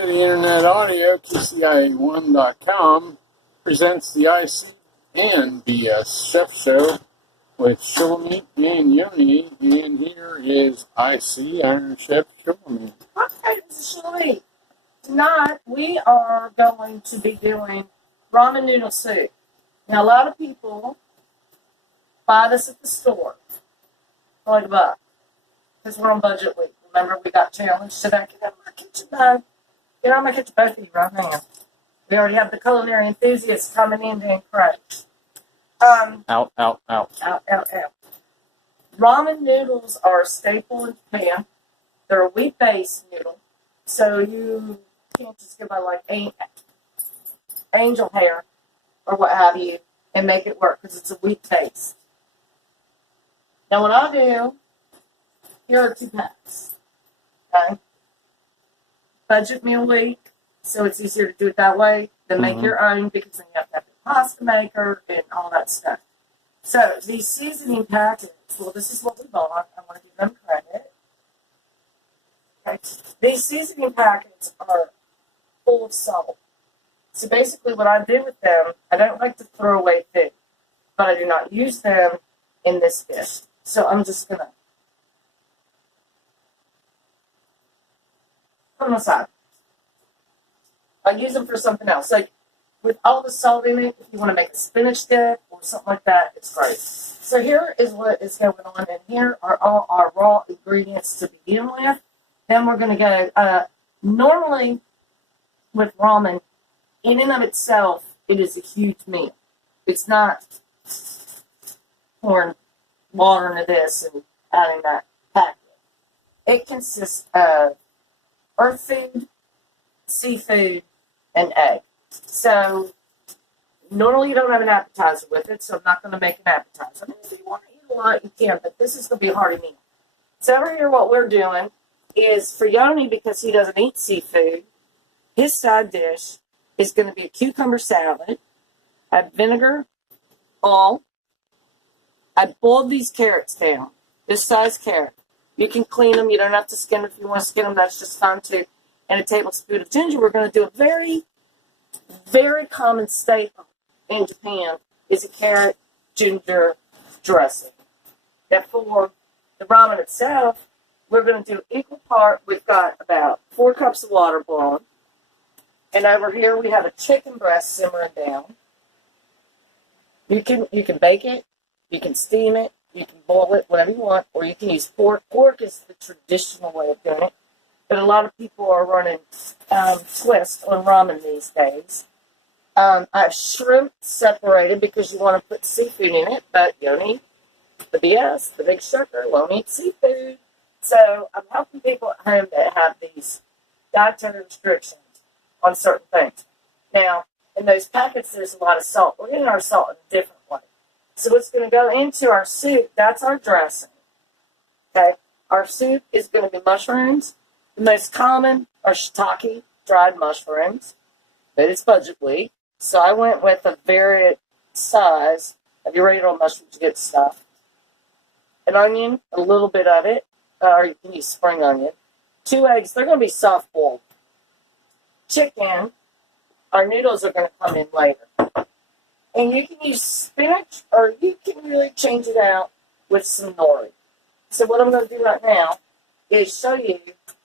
The Internet Audio, KCIA1.com, presents the IC and BS Chef Show with Shulamit and Yoni, and here is IC Iron Chef Shulamit. Hi, this is Shulamit. Tonight we are going to be doing ramen noodle soup. Now a lot of people buy this at the store for like a buck because we're on budget week. Remember we got challenged today. Get out of my kitchen, though. Get out of my kitchen, both of you, right now. We already have the culinary enthusiasts coming in to encourage. Out. Out. Ramen noodles are a staple in Japan. They're a wheat-based noodle, so you can't just go by like angel hair or what have you and make it work because it's a wheat base. Now what I do, here are 2 packs. Okay? Budget meal week, so it's easier to do it that way than make your own because then you have to have a pasta maker and all that stuff. So these seasoning packets, well, this is what we bought. I want to give them credit. Okay. These seasoning packets are full of salt. So basically what I do with them, I don't like to throw away food, but I do not use them in this dish. So I'm just going to put them aside. I use them for something else. Like with all the salt in it, if you want to make a spinach dip or something like that, it's great. So here is what is going on, and here are all our raw ingredients to begin with. Then we're going to go, normally with ramen, in and of itself, it is a huge meal. It's not pouring water into this and adding that packet. It consists of earth food, seafood, and egg. So normally you don't have an appetizer with it, so I'm not going to make an appetizer. I mean, if you want to eat a lot, you can, but this is going to be a hearty meal. So over here, what we're doing is for Yoni, because he doesn't eat seafood, his side dish is going to be a cucumber salad. I have vinegar, all. I boiled these carrots down, this size carrot. You can clean them. You don't have to skin them if you want to skin them. That's just fine too. And a tablespoon of ginger. We're going to do a very, very common staple in Japan is a carrot ginger dressing. Now for the ramen itself, we're going to do equal part. We've got about 4 cups of water boiling. And over here we have a chicken breast simmering down. You can bake it. You can steam it. You can boil it, whatever you want, or you can use pork. Pork is the traditional way of doing it, but a lot of people are running twist on ramen these days. I have shrimp separated because you want to put seafood in it, but Yoni, the BS, the big sugar, won't eat seafood. So I'm helping people at home that have these dietary restrictions on certain things. Now, in those packets, there's a lot of salt. We're getting our salt in a different way. So what's going to go into our soup, that's our dressing. Okay? Our soup is going to be mushrooms. The most common are shiitake, dried mushrooms. But it's budget week. So I went with a varied size of your regular mushrooms to get stuff. An onion, a little bit of it. Or you can use spring onion. 2 eggs, they're going to be soft boiled. Chicken, our noodles are going to come in later. And you can use spinach, or you can really change it out with some nori. So what I'm going to do right now is show you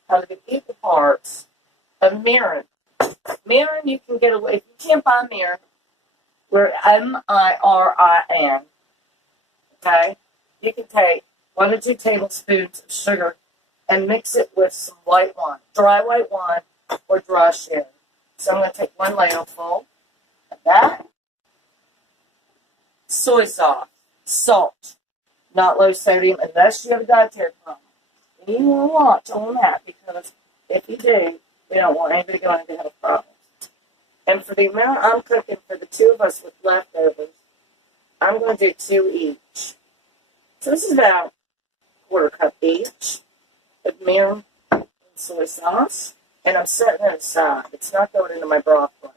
how to get equal parts of mirin. Mirin you can get away, if you can't buy mirin, we're M-I-R-I-N, okay? You can take 1 to 2 tablespoons of sugar and mix it with some white wine, dry white wine or dry sherry. So I'm going to take 1 ladleful of that. Soy sauce, salt, not low sodium, unless you have a dietary problem. And you want to watch on that because if you do, we don't want anybody going into health problems. And for the amount I'm cooking for the 2 of us with leftovers, I'm going to do 2 each. So this is about 1/4 cup each of mirin and soy sauce. And I'm setting it aside. It's not going into my broth right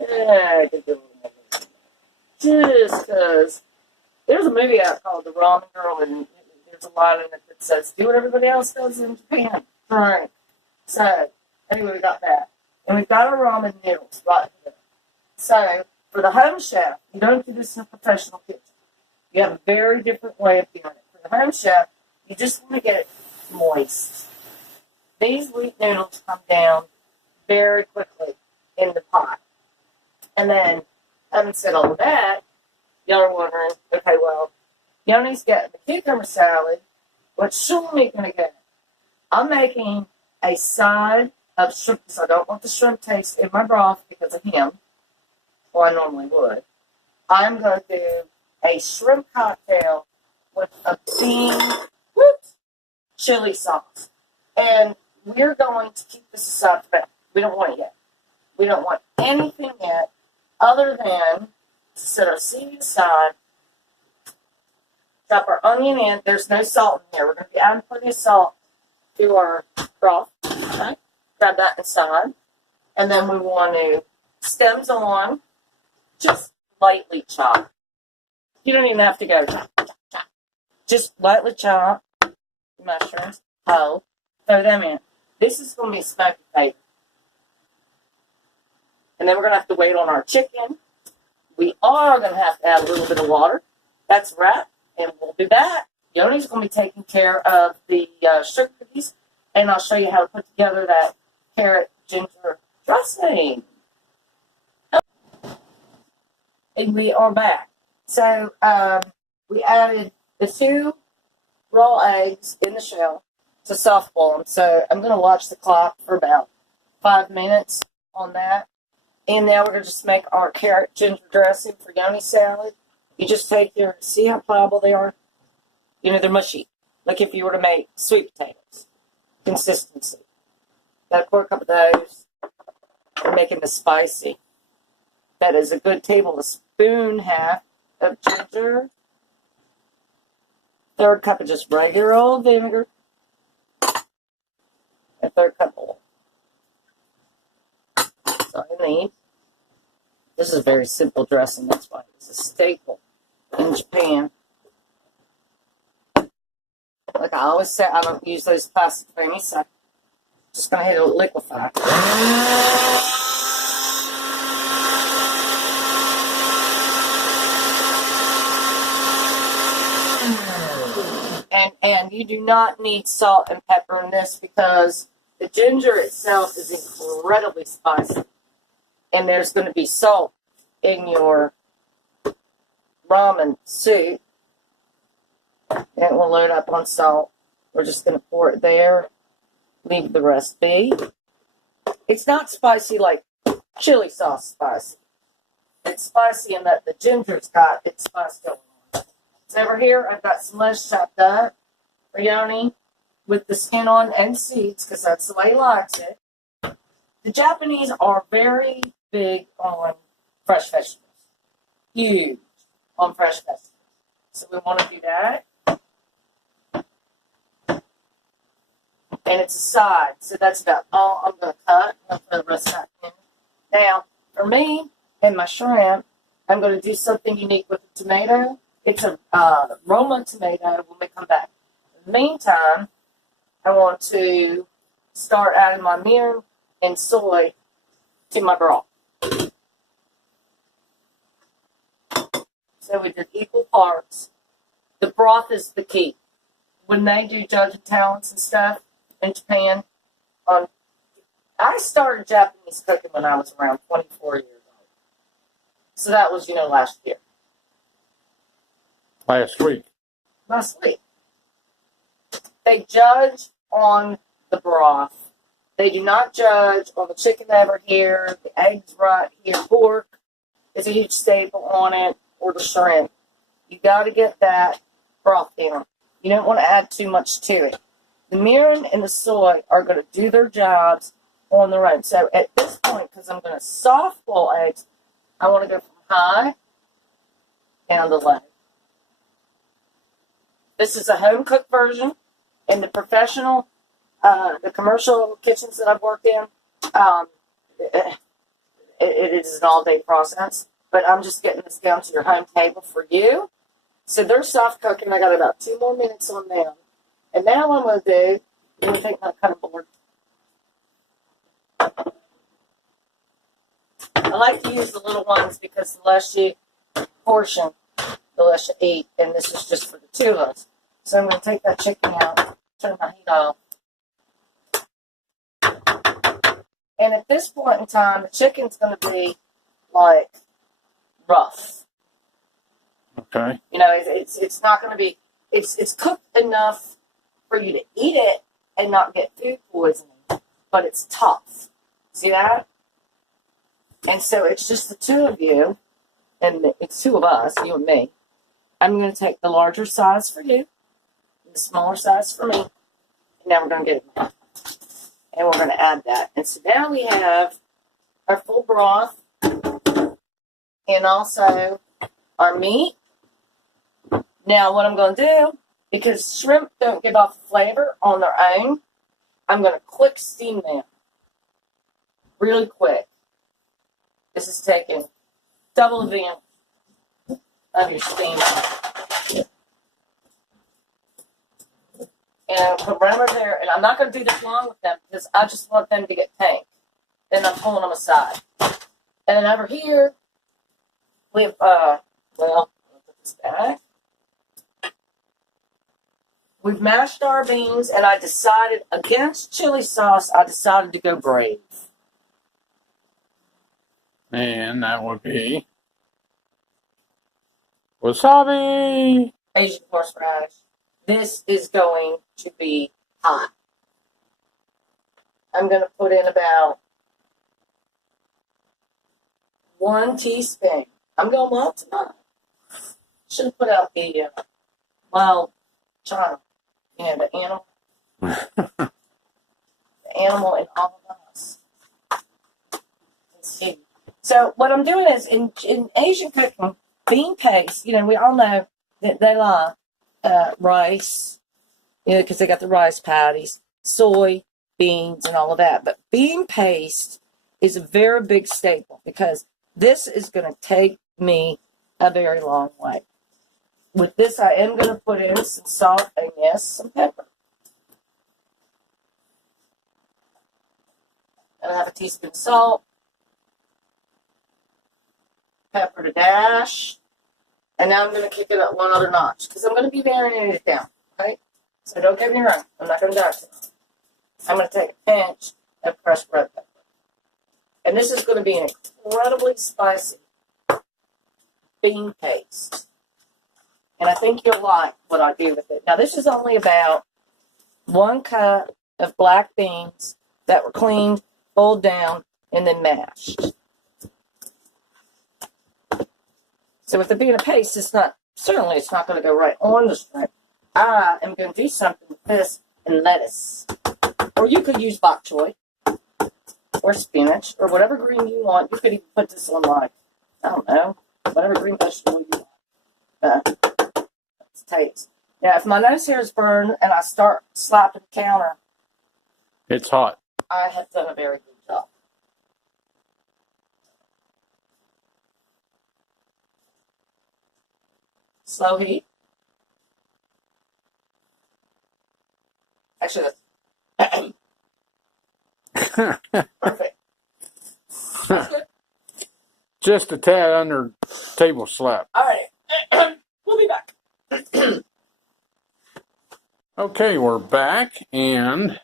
now. I could do a little more. Just because there's a movie out called The Ramen Girl, and there's a line in it that says, do what everybody else does in Japan. Right. So Anyway, we got that. And we've got our ramen noodles right here. So, for the home chef, you don't do this in a professional kitchen. You have a very different way of doing it. For the home chef, you just want to get it moist. These wheat noodles come down very quickly in the pot. And then, having said all of that, y'all are wondering, okay, well, Yoni's getting the cucumber salad. What's Shulmi going to get? I'm making a side of shrimp, because I don't want the shrimp taste in my broth because of him, or I normally would. I'm going to do a shrimp cocktail with a bean chili sauce. And we're going to keep this aside for that. We don't want it yet. We don't want anything yet other than to set our seaweed aside, chop our onion in. There's no salt in here. We're going to be adding plenty of salt to our broth. Okay? Grab that inside. And then we want to stems on, just lightly chop. You don't even have to go chop, chop, chop. Just lightly chop mushrooms, whole, throw them in. This is going to be a smoky bacon. And then we're going to have to wait on our chicken. We are going to have to add a little bit of water. That's right. And we'll be back. Yoni's going to be taking care of the sugar cookies. And I'll show you how to put together that carrot ginger dressing. And we are back. So we added the 2 raw eggs in the shell to soft boil them. So I'm going to watch the clock for about 5 minutes on that. And now we're going to just make our carrot ginger dressing for Yoni salad. You just take your, see how pliable they are? You know, they're mushy. Like if you were to make sweet potatoes. Consistency. Got to pour a cup of those. We're making the spicy. That is a good tablespoon half of ginger. 1/3 cup of just regular old vinegar. 1/3 cup of oil. That's all you need. This is a very simple dressing. That's why it's a staple in Japan. Like I always say, I don't use those plastic things, so I'm just going to hit it liquefy. And you do not need salt and pepper in this because the ginger itself is incredibly spicy. And there's going to be salt in your ramen soup. And it will load up on salt. We're just going to pour it there. Leave the rest be. It's not spicy like chili sauce spicy. It's spicy in that the ginger's got its spice going on. So over here, I've got some lettuce chopped up for Yoni with the skin on and seeds because that's the way he likes it. The Japanese are very big on fresh vegetables. Huge on fresh vegetables. So we want to do that. And it's a side, so that's about all I'm going to cut. I'm going to put the rest back in. Now, for me and my shrimp, I'm going to do something unique with the tomato. It's a Roma tomato when we come back. In the meantime, I want to start adding my mirin and soy to my broth. So we did equal parts. The broth is the key. When they do judging talents and stuff in Japan, I started Japanese cooking when I was around 24 years old. So that was, last year. Last week. Last week. They judge on the broth. They do not judge on the chicken over here, the eggs right here. Pork is a huge staple on it, or the shrimp. You got to get that broth in. You don't want to add too much to it. The mirin and the soy are going to do their jobs on their own. So at this point, because I'm going to soft boil eggs, I want to go from high down to low. This is a home-cooked version. In the professional, the commercial kitchens that I've worked in, it is an all-day process. But I'm just getting this down to your home table for you. So they're soft cooking. I got about 2 more minutes on them. And now what I'm going to do, you think I'm kind of bored? I like to use the little ones because the less you portion, the less you eat. And this is just for the two of us. So I'm going to take that chicken out, turn my heat off. And at this point in time, the chicken's going to be like rough. Okay. You know, it's not going to be, it's cooked enough for you to eat it and not get food poisoning, but it's tough. See that? And so it's just the two of you, and it's two of us, you and me. I'm going to take the larger size for you, and the smaller size for me, and now we're going to get it made. And we're going to add that. And so now we have our full broth, and also our meat. Now what I'm going to do, because shrimp don't give off flavor on their own, I'm going to quick steam them. Really quick. This is taking double the of your steam. And I'll put right over there, and I'm not going to do this long with them because I just want them to get pink. Then I'm pulling them aside. And then over here, we have, well, I'll put this back. We've mashed our beans, and I decided, against chili sauce, I decided to go brave. And that would be wasabi. Asian horseradish. This is going to be hot. I'm going to put in about 1 teaspoon. I'm going wild tonight. Should have put out the wild China. Yeah, the animal. The animal in all of us. Let's see. So what I'm doing is, in Asian cooking, bean paste, you know, we all know that they like rice, you know, because they got the rice patties, soy, beans, and all of that. But bean paste is a very big staple because this is going to take me a very long way. With this, I am going to put in some salt and, yes, some pepper. And I have a teaspoon of salt, pepper to dash, and now I'm going to kick it up one other notch because I'm going to be marinating it down, okay? So don't get me wrong, I'm not going to die tonight. I'm going to take a pinch of crushed red pepper. And this is going to be an incredibly spicy bean paste. And I think you'll like what I do with it. Now, this is only about 1 cup of black beans that were cleaned, boiled down, and then mashed. So with it being a paste, it's not going to go right on the shrimp. I am going to do something with this and lettuce. Or you could use bok choy or spinach or whatever green you want. You could even put this on, like, I don't know, whatever green vegetable you want. Let's taste. Now, if my nose hair is burned and I start slapping the counter, It's hot. I have done a very good job. Slow heat. Actually, perfect. That's good. Just a tad under table slap. All right. We'll be back. Okay, we're back, and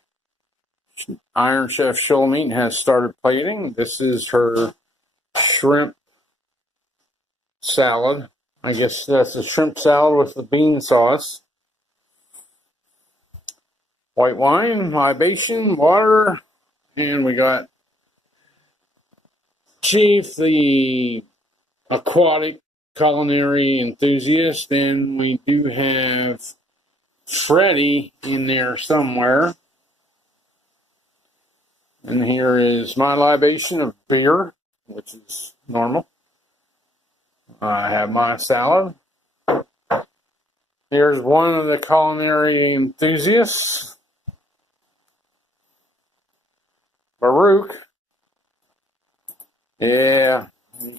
Iron Chef Shulamit has started plating. This is her shrimp salad. I guess that's a shrimp salad with the bean sauce. White wine, libation, water, and we got Chief, the aquatic culinary enthusiast, and we do have Freddie in there somewhere. And here is my libation of beer, which is normal. I have my salad. Here's one of the culinary enthusiasts, Baruch. Yeah,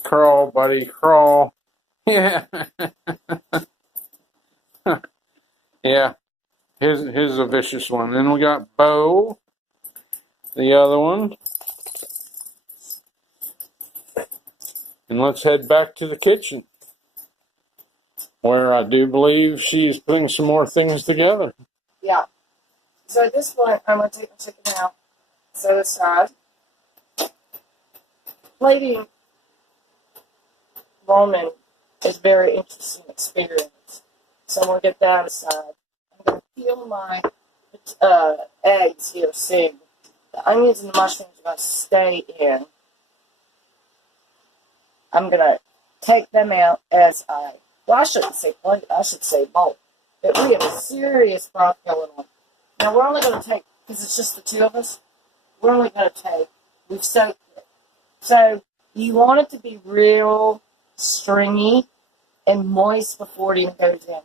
crawl, buddy, crawl. Yeah. Yeah, here's a vicious one. Then we got Bo, the other one. And let's head back to the kitchen, where I do believe she is putting some more things together. Yeah. So at this point, I'm going to take the chicken out, set it aside. Plating ramen is a very interesting experience. So I'm going to get that aside. I'm going to peel my eggs here soon. The onions and the mushrooms are going to stay in. I'm going to take them out as I shouldn't say plate, I should say bowl. But we have a serious broth going on. Now we're only going to take, because it's just the two of us, we're only going to take, we've soaked it. So you want it to be real stringy and moist before it even goes in.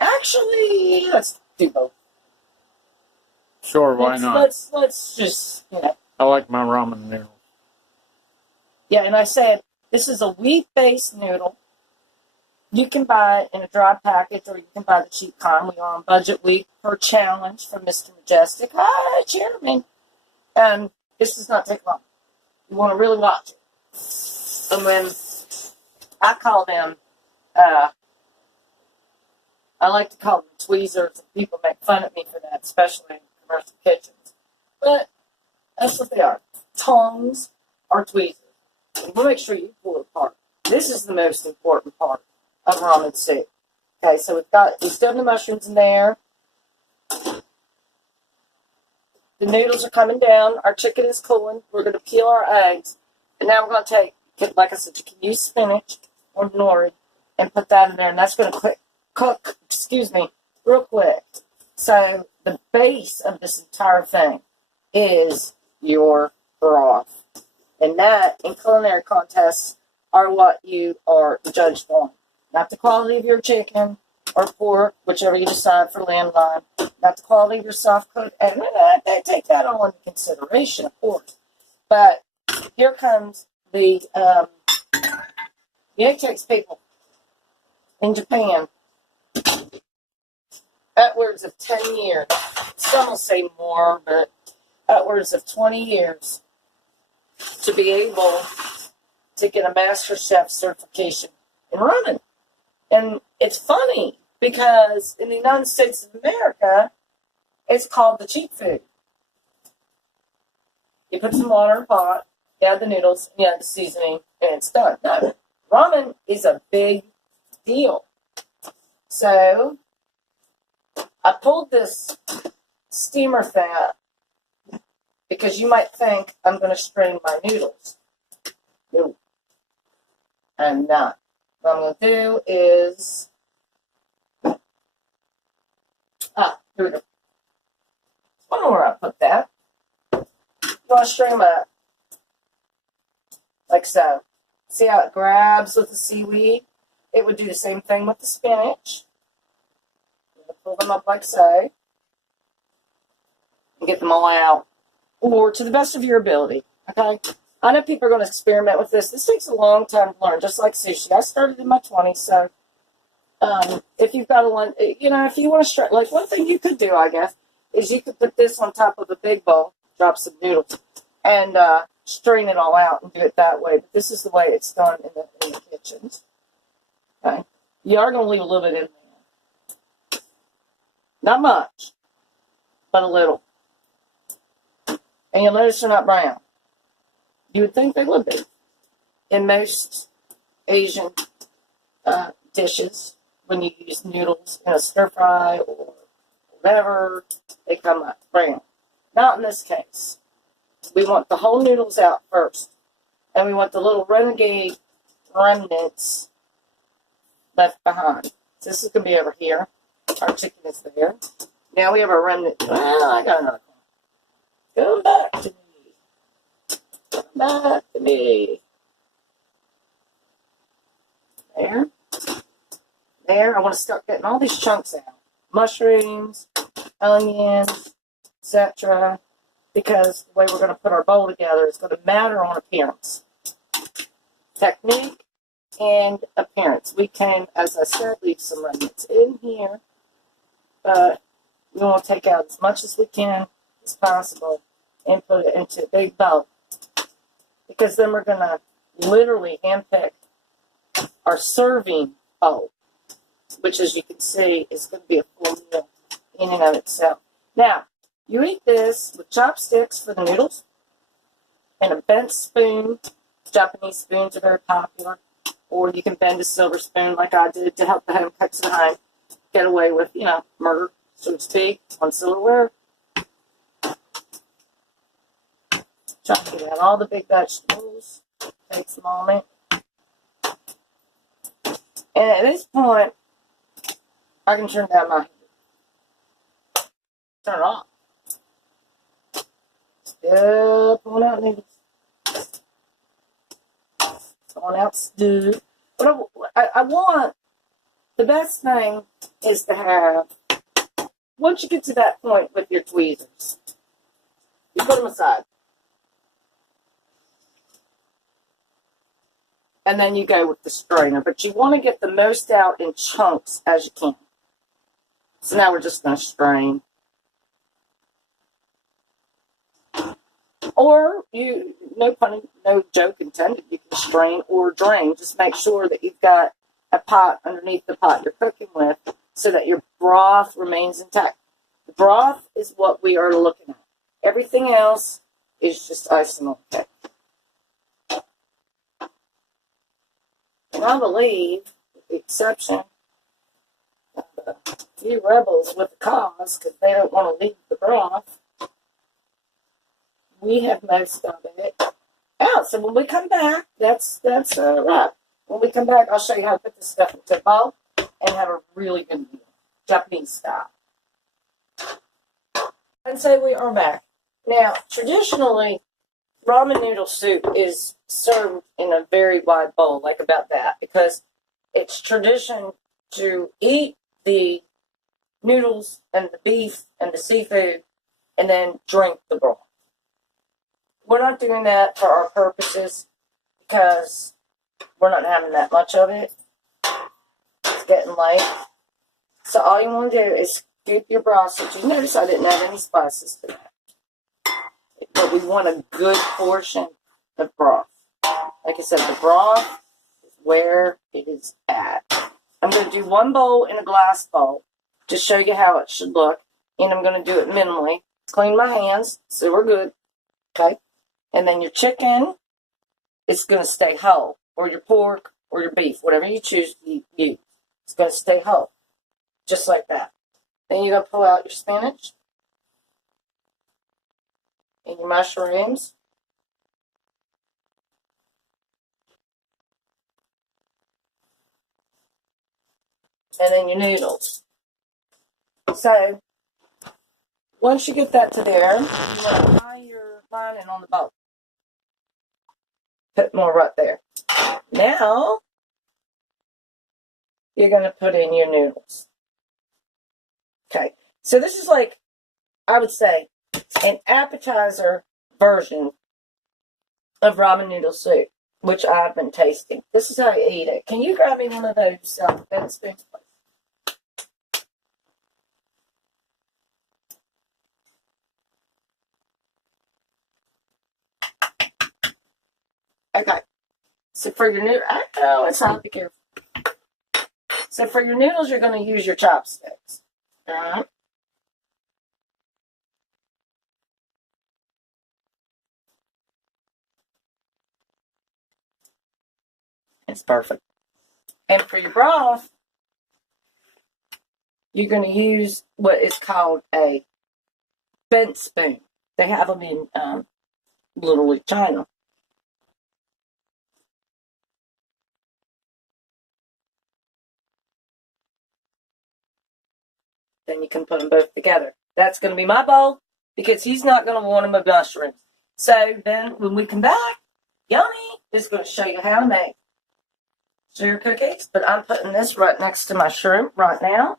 Actually, let's do both. Sure, why not? Let's just, I like my ramen noodles. Yeah, and I said, this is a wheat-based noodle. You can buy it in a dry package, or you can buy the cheap kind. We are on budget week per challenge from Mr. Majestic. Hi, Chairman. This does not take long. You want to really watch it. And when I call them, I like to call them tweezers, and people make fun of me for that, especially in commercial kitchens. But that's what they are. Tongs or tweezers. And we'll make sure you pull it apart. This is the most important part of ramen soup. Okay, so we've stuffed the mushrooms in there. The noodles are coming down. Our chicken is cooling. We're going to peel our eggs. And now we're going to take, like I said, you can use spinach or nori and put that in there. And that's going to cook, real quick. So the base of this entire thing is your broth. And that, in culinary contests, are what you are judged on. Not the quality of your chicken or pork, whichever you decide for landline. Not the quality of your soft cook. And they take that all into consideration, of course. But here comes it takes people in Japan upwards of 10 years. Some will say more, but upwards of 20 years to be able to get a Master Chef certification in ramen. And it's funny because in the United States of America, it's called the cheap food. You put some water in a pot, you add the noodles, you add the seasoning, and it's done. No, ramen is a big deal. So I pulled this steamer thing up because you might think I'm going to strain my noodles. No, I'm not. What I'm going to do is, here we go. I don't know where I put that. I'm going to strain them up like so. See how it grabs with the seaweed? It would do the same thing with the spinach. Pull them up like so. And get them all out. Or to the best of your ability. Okay? I know people are going to experiment with this. This takes a long time to learn, just like sushi. I started in my 20s, so if you've got if you want to stretch, like one thing you could do, I guess, is you could put this on top of a big bowl, drop some noodles, and strain it all out and do it that way. But this is the way it's done in the kitchens. Okay? You are going to leave a little bit in there. Not much, but a little. And you'll notice they're not brown. You would think they would be. In most Asian dishes, when you use noodles in a stir fry or whatever, they come up brown. Not in this case. We want the whole noodles out first. And we want the little renegade remnants left behind. So this is going to be over here. Our chicken is there. Now we have a remnant. Well, I got another one. Come back to me. Come back to me. There. There. I want to start getting all these chunks out. Mushrooms, onions, etc. Because the way we're going to put our bowl together is going to matter on appearance. Technique and appearance. We can, as I said, leave some remnants in here. But we want to take out as much as we can as possible and put it into a big bowl. Because then we're going to literally handpick our serving bowl, which, as you can see, is going to be a full meal in and of itself. Now, you eat this with chopsticks for the noodles and a bent spoon. Japanese spoons are very popular. Or you can bend a silver spoon like I did to help the home cooks at home get away with, murder, so to speak, on silverware. Chopping out all the big vegetables. Takes a moment. And at this point, I can turn down my heat. Turn it off. Still pulling out noodles. Pulling out stew. But I want, the best thing is to have, once you get to that point with your tweezers, you put them aside. And then you go with the strainer. But you want to get the most out in chunks as you can. So now we're just going to strain. Or, no joke intended, you can strain or drain. Just make sure that you've got a pot underneath the pot you're cooking with so that your broth remains intact. The broth is what we are looking at. Everything else is just icing on the cake. And I believe, with the exception of a few rebels with the cause, because they don't want to leave the broth, we have most of it out. So when we come back, that's right. When we come back, I'll show you how to put this stuff into a bowl and have a really good meal, Japanese style. And so we are back. Now, traditionally, ramen noodle soup is served in a very wide bowl, like about that, because it's tradition to eat the noodles and the beef and the seafood and then drink the broth. We're not doing that for our purposes because we're not having that much of it. It's getting late. So all you want to do is scoop your broth. So you notice I didn't add any spices to that. But we want a good portion of broth. Like I said, the broth is where it is at. I'm going to do one bowl in a glass bowl to show you how it should look. And I'm going to do it minimally. Clean my hands so we're good. Okay? And then your chicken is going to stay whole. Or your pork or your beef, whatever you choose to use. It's going to stay whole. Just like that. Then you're going to pull out your spinach. And your mushrooms. And then your noodles. So, once you get that to there, you want to tie your lining on the bowl. Put more right there. Now, you're going to put in your noodles. Okay. So this is like, I would say, an appetizer version of ramen noodle soup, which I've been tasting. This is how you eat it. Can you grab me one of those bent spoons, please? Okay. So for your noodles, it's not, be careful. So for your noodles, you're going to use your chopsticks. All right. It's perfect. And for your broth, you're going to use what is called a bent spoon. They have them in Little League China. Then you can put them both together. That's going to be my bowl because he's not going to want them with mushrooms. So then when we come back, Yoni is going to show you how to make sugar cookies. But I'm putting this right next to my shrimp right now.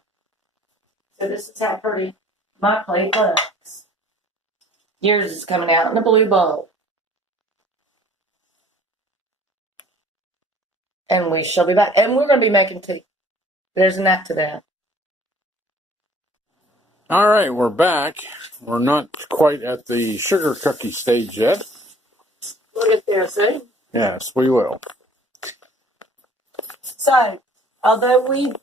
So this is how pretty my plate looks. Yours is coming out in a blue bowl. And we shall be back. And we're going to be making tea. There's an act to that. All right, we're back. We're not quite at the sugar cookie stage yet. Look at this, eh? Yes, we will. So, although we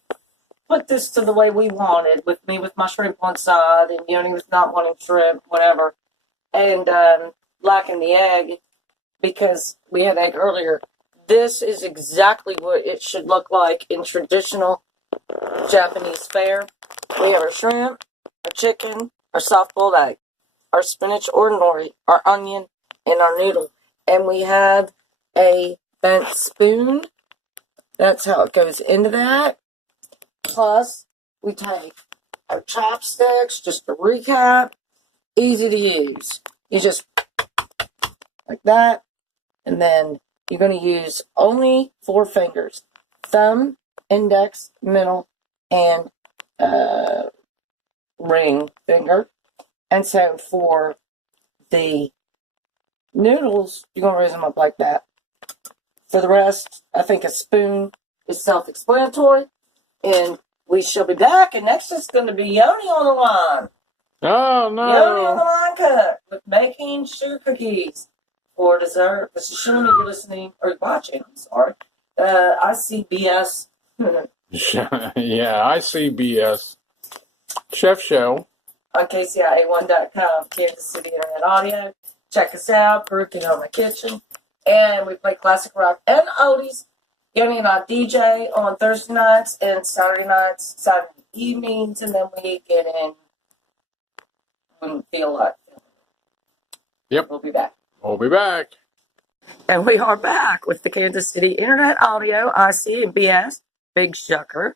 put this to the way we wanted, with me with my shrimp on side, and Yoni was not wanting shrimp, whatever, and lacking the egg because we had egg earlier. This is exactly what it should look like in traditional Japanese fare. We have our shrimp, our chicken, our soft-boiled egg, our spinach or nori, our onion, and our noodle. And we have a bent spoon. That's how it goes into that. Plus, we take our chopsticks, just to recap, easy to use. You just like that, and then you're going to use only 4 fingers: thumb, index, middle, and ring finger. And so for the noodles, you're going to raise them up like that. For the rest, I think a spoon is self-explanatory. And we shall be back, and next is going to be Yoni on the line. Oh, Yoni on the no. line cut with making sugar cookies for dessert. This is showing you're listening, or watching, I'm sorry. ICBS. Yeah, ICBS Chef Show. On KCIA1.com, Kansas City Internet Audio. Check us out, Brooking on the Kitchen. And we play classic rock and oldies. Yoni and I DJ on Thursday nights and Saturday nights, Saturday evenings, and then we get in when we feel like it. Yep. We'll be back. We'll be back. And we are back with the Kansas City Internet Audio, IC and BS, Big Shucker,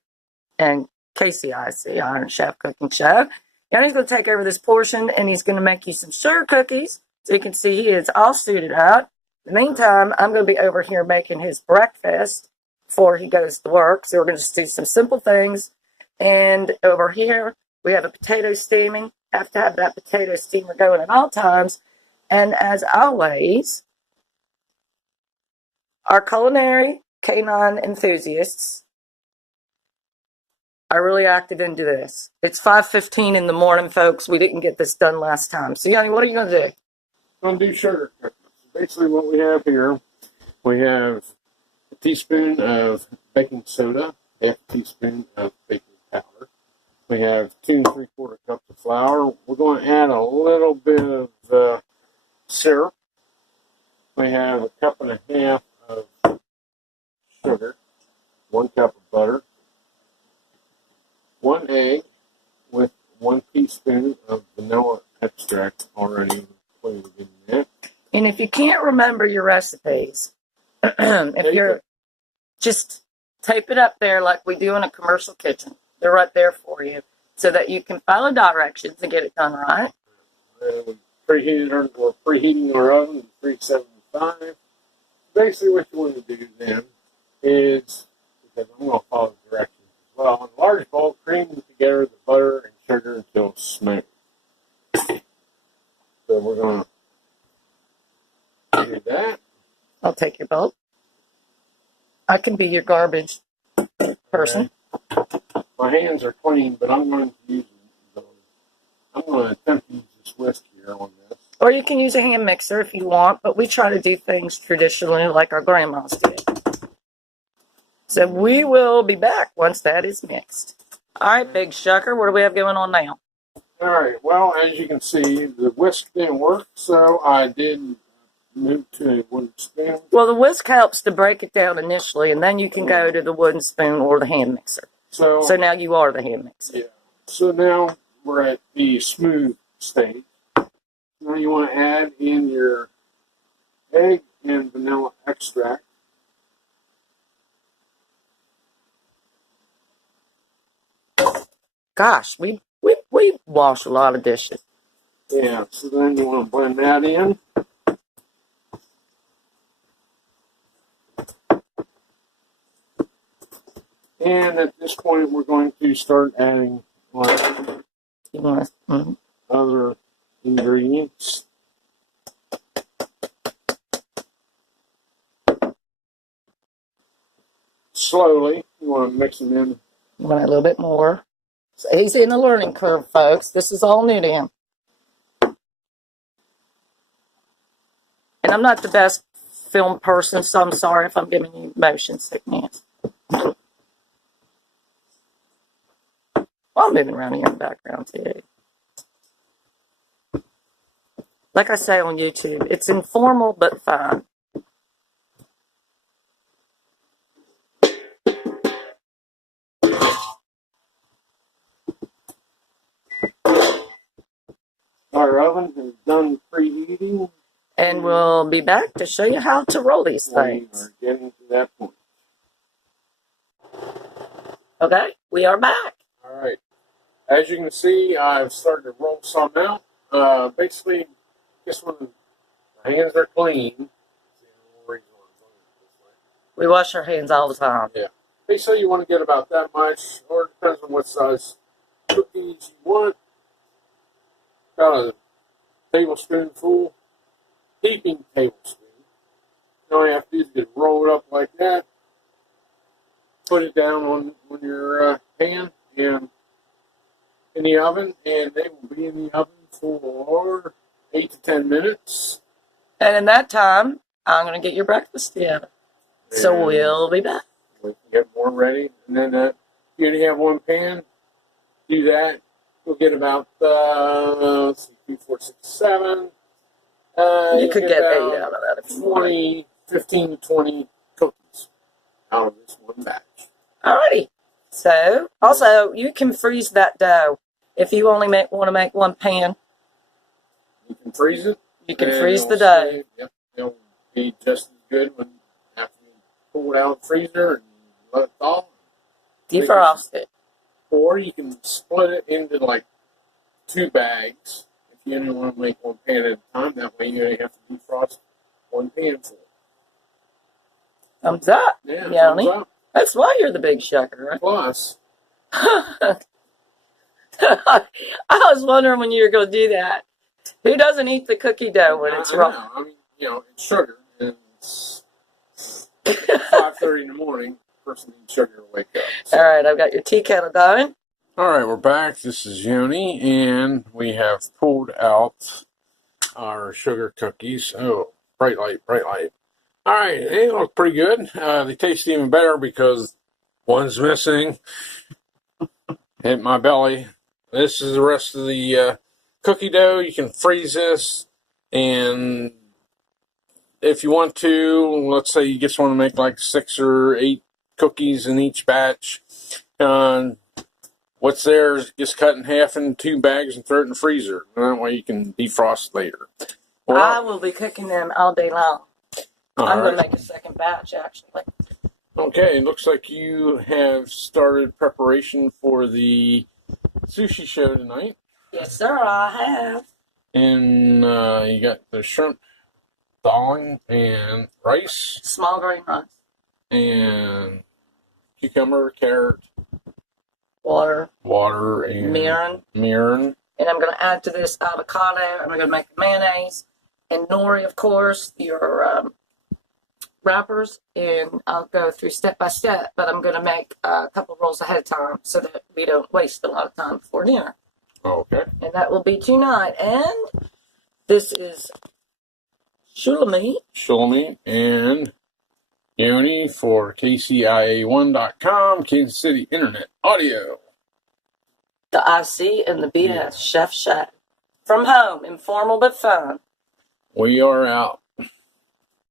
and KCIC, Iron Chef Cooking Show. Yoni's going to take over this portion, and he's going to make you some sugar cookies. So you can see he is all suited up. In the meantime, I'm going to be over here making his breakfast before he goes to work. So we're going to just do some simple things. And over here, we have a potato steaming. Have to have that potato steamer going at all times. And as always, our culinary canine enthusiasts are really active into this. It's 5:15 in the morning, folks. We didn't get this done last time. So, Yanni, what are you going to do? I'm going to do sugar cookies. Basically what we have here, we have a teaspoon of baking soda, half a teaspoon of baking powder. We have 2 3/4 cups of flour. We're going to add a little bit of syrup. We have a cup and a half of sugar, 1 cup of butter, 1 egg with 1 teaspoon of vanilla extract already included in that. And if you can't remember your recipes, if you're just tape it up there like we do in a commercial kitchen. They're right there for you so that you can follow directions and get it done right. We're preheating our oven at 375. Basically what you want to do then is, because I'm going to follow the directions as well, in a large bowl, cream together the butter and sugar until it's smooth. So we're going to do that. I'll take your bowl. I can be your garbage person. Okay. My hands are clean, but I'm going to attempt to use this whisk here on this. Or you can use a hand mixer if you want, but we try to do things traditionally like our grandmas did. So we will be back once that is mixed. All right, Big Shucker, what do we have going on now? All right, well, as you can see, the whisk didn't work, so I did move to a wooden spoon. Well, the whisk helps to break it down initially, and then you can go to the wooden spoon or the hand mixer. So now you are the hand mixer. Yeah. So now we're at the smooth stage. Now you want to add in your egg and vanilla extract. Gosh, we wash a lot of dishes. Yeah, so then you want to blend that in. And at this point, we're going to start adding other ingredients. Slowly, you want to mix them in. You want a little bit more. So he's in a learning curve, folks. This is all new to him. And I'm not the best film person, so I'm sorry if I'm giving you motion sickness. Well, I'm moving around here in the background too. Like I say on YouTube, it's informal but fun. Our oven is done preheating. And we'll be back to show you how to roll these We things. are getting to that point. Okay, we are back. All right. As you can see, I've started to roll some out. Basically, just when the hands are clean. We wash our hands all the time. Yeah. Basically, you want to get about that much, or it depends on what size cookies you want. About a tablespoonful, heaping tablespoon. All you have to do is just roll it up like that. Put it down on your pan and in the oven, and they will be in the oven for 8 to 10 minutes. And in that time, I'm going to get your breakfast together. So we'll be back. We can get more ready. And then you only have one pan. Do that. We'll get about, let's see, 2, 4, 6, 7. You could get 8 out of that if you want. 15 to 20 cookies out of this one batch. Alrighty. So, also, you can freeze that dough. If you only want to make one pan, You can freeze it. you can freeze the dough. Yep, it'll be just as good when after you pull it out of the freezer and let it thaw. Defrost it. Or you can split it into like 2 bags if you only want to make one pan at a time. That way you only have to defrost one pan full. Thumbs up. Yeah, Yoni. thumbs up. That's why you're the big shucker, right? Plus, I was wondering when you were going to do that. Who doesn't eat the cookie dough when it's raw? I mean, it's sugar, and it's 5:30 in the morning. Person needs sugar to wake up. So. All right, I've got your tea kettle going. All right, we're back. This is Yoni, and we have pulled out our sugar cookies. Oh, bright light, bright light. All right, they look pretty good. They taste even better because one's missing. Hit my belly. This is the rest of the cookie dough. You can freeze this, and if you want to, let's say you just want to make like 6 or 8 cookies in each batch. What's there is just cut in half in 2 bags and throw it in the freezer. That way you can defrost later. Well, I will be cooking them all day long. I'm going to make a second batch, actually. Okay, it looks like you have started preparation for the sushi show tonight. Yes, sir, I have. And you got the shrimp thawing and rice. Small green rice. And cucumber, carrot. Water. And mirin. And I'm going to add to this avocado. I'm going to make mayonnaise. And nori, of course, your wrappers. And I'll go through step by step. But I'm going to make a couple rolls ahead of time so that we don't waste a lot of time before dinner. Okay. And that will be tonight. And this is Shulami and Yoni for KCIA1.com, Kansas City Internet Audio. The IC and the BS Chef Shack. From home, informal but fun. We are out.